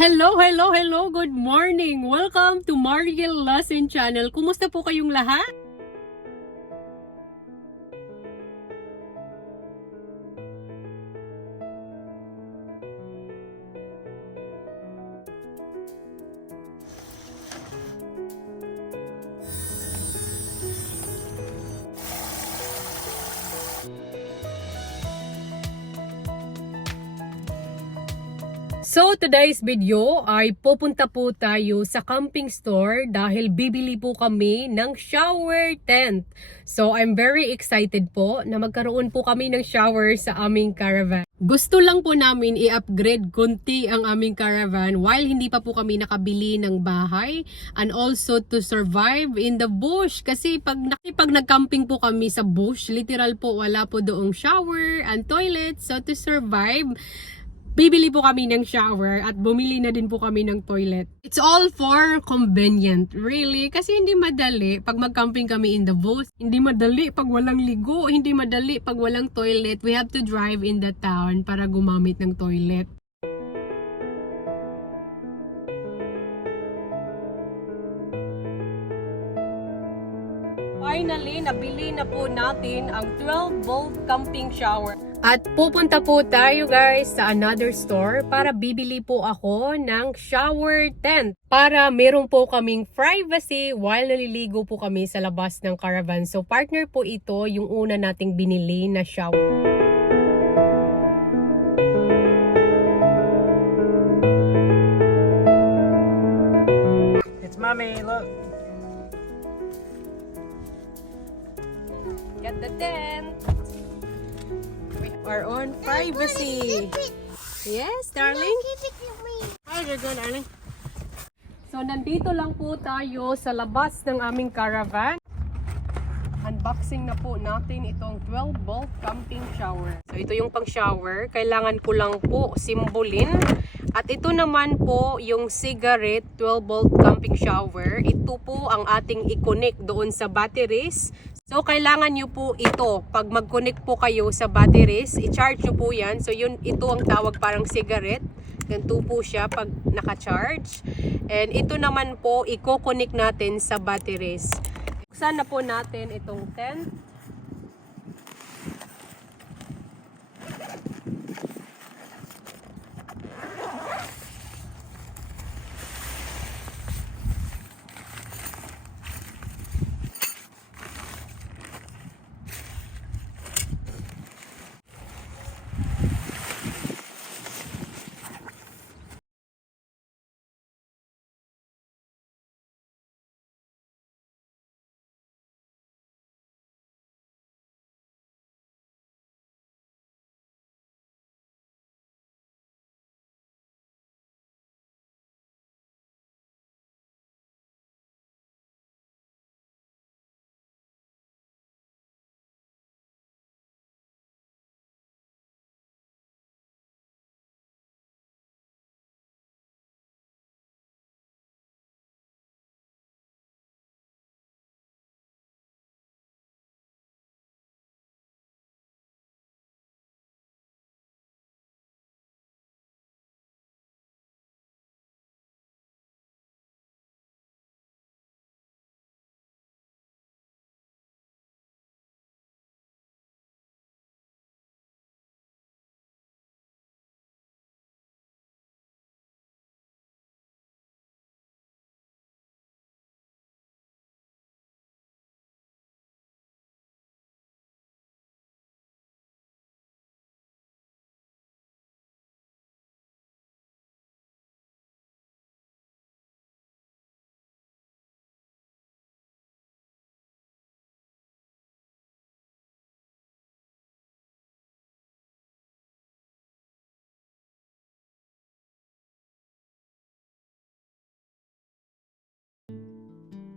Hello! Good morning! Welcome to Mariel Lesson Channel. Kumusta po kayong lahat? So today's video ay pupunta po tayo sa camping store dahil bibili po kami ng shower tent. So I'm very excited po na magkaroon po kami ng shower sa aming caravan. Gusto lang po namin i-upgrade konti ang aming caravan while hindi pa po kami nakabili ng bahay, and also to survive in the bush kasi pag nag-camping po kami sa bush, literal po wala po doong shower and toilet. So to survive, bibili po kami ng shower at bumili na din po kami ng toilet. It's all for convenient, really. Kasi hindi madali pag mag-camping kami in the bush. Hindi madali pag walang ligo. Hindi madali pag walang toilet. We have to drive in the town para gumamit ng toilet. Finally, nabili na po natin ang 12-volt camping shower. At pupunta po tayo guys sa another store para bibili po ako ng shower tent. Para meron po kaming privacy while naliligo po kami sa labas ng caravan. So partner po ito yung una nating binili na shower. It's mommy, look. Get the tent. Our own privacy. Yes, darling. Hi, there go, darling. So, nandito lang po tayo sa labas ng aming caravan. Unboxing na po natin itong 12-volt camping shower. So, ito yung pang-shower. Kailangan ko lang po simbolin. At ito naman po yung cigarette 12-volt camping shower. Ito po ang ating i-connect doon sa batteries. So, kailangan nyo po ito. Pag mag-connect po kayo sa batteries, i-charge nyo po yan. So, ito ang tawag parang cigarette. Ganito po siya pag naka-charge. And ito naman po, i-connect natin sa batteries. Buksan na po natin itong tent.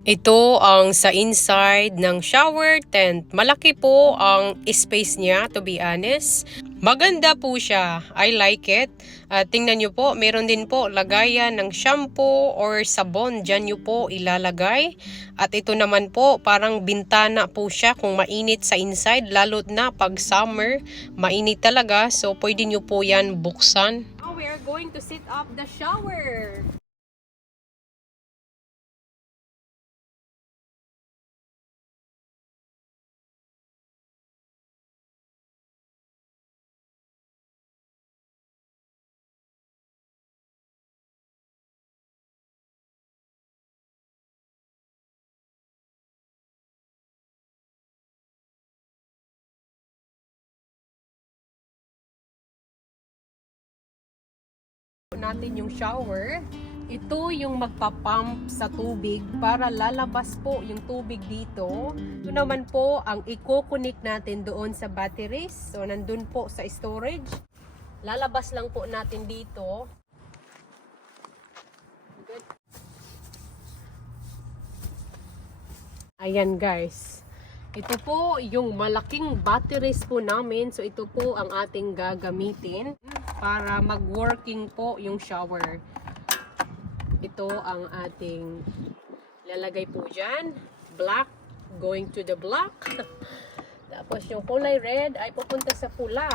Ito ang sa inside ng shower tent. Malaki po ang space niya, to be honest. Maganda po siya. I like it. Tingnan nyo po, meron din po lagayan ng shampoo or sabon. Diyan nyo po ilalagay. At ito naman po, parang bintana po siya kung mainit sa inside. Lalo na pag summer, mainit talaga. So, pwede nyo po yan buksan. Now we are going to set up the shower. Natin yung shower. Ito yung magpapump sa tubig para lalabas po yung tubig dito. Ito naman po ang i-connect natin doon sa batteries. So nandun po sa storage. Lalabas lang po natin dito. Good. Ayan guys. Ito po yung malaking batteries po namin. So ito po ang ating gagamitin para mag-working po yung shower. Ito ang ating lalagay po dyan. Black, going to the black. Tapos yung kulay red ay pupunta sa pula.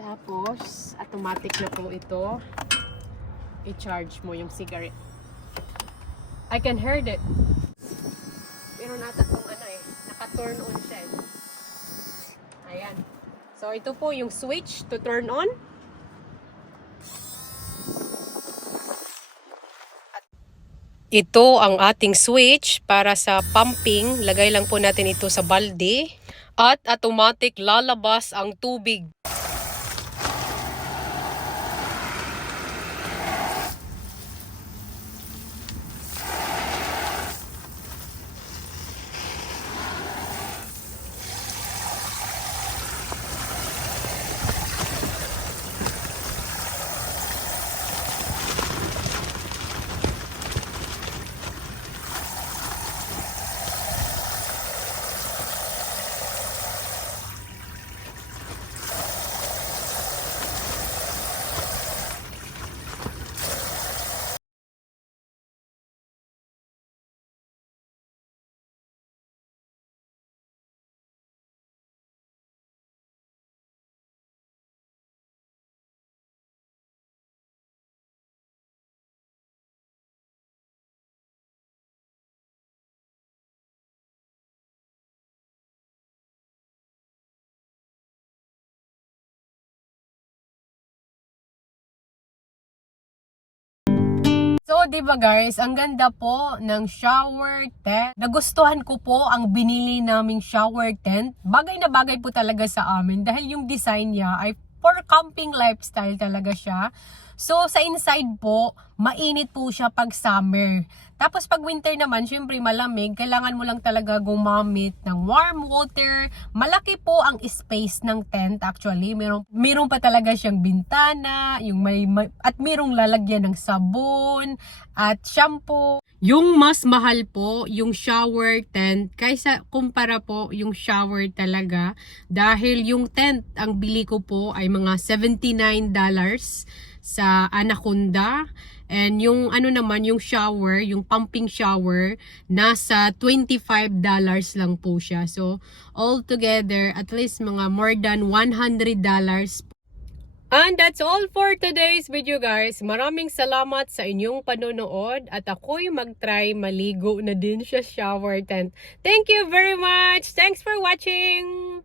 Tapos, automatic na po ito. I-charge mo yung cigarette. I can hear it. Pero nata itong naka-turn on siya. Ayan. So, ito po yung switch to turn on. Ito ang ating switch para sa pumping. Lagay lang po natin ito sa balde. At automatic lalabas ang tubig. So, di ba guys, ang ganda po ng shower tent. Nagustuhan ko po ang binili naming shower tent. Bagay na bagay po talaga sa amin dahil yung design niya ay for camping lifestyle talaga siya. So, sa inside po, mainit po siya pag summer. Tapos pag winter naman, syempre malamig, kailangan mo lang talaga gumamit ng warm water. Malaki po ang space ng tent actually. Meron pa talaga siyang bintana, at merong lalagyan ng sabon at shampoo. Yung mas mahal po, yung shower tent, kaysa kumpara po yung shower talaga. Dahil yung tent, ang bili ko po ay mga $79 sa Anaconda. And yung naman, yung shower, yung pumping shower, nasa $25 lang po siya. So, all together, at least mga more than $100. And that's all for today's video guys. Maraming salamat sa inyong panonood at ako'y mag-try maligo na din sa shower tent. Thank you very much! Thanks for watching!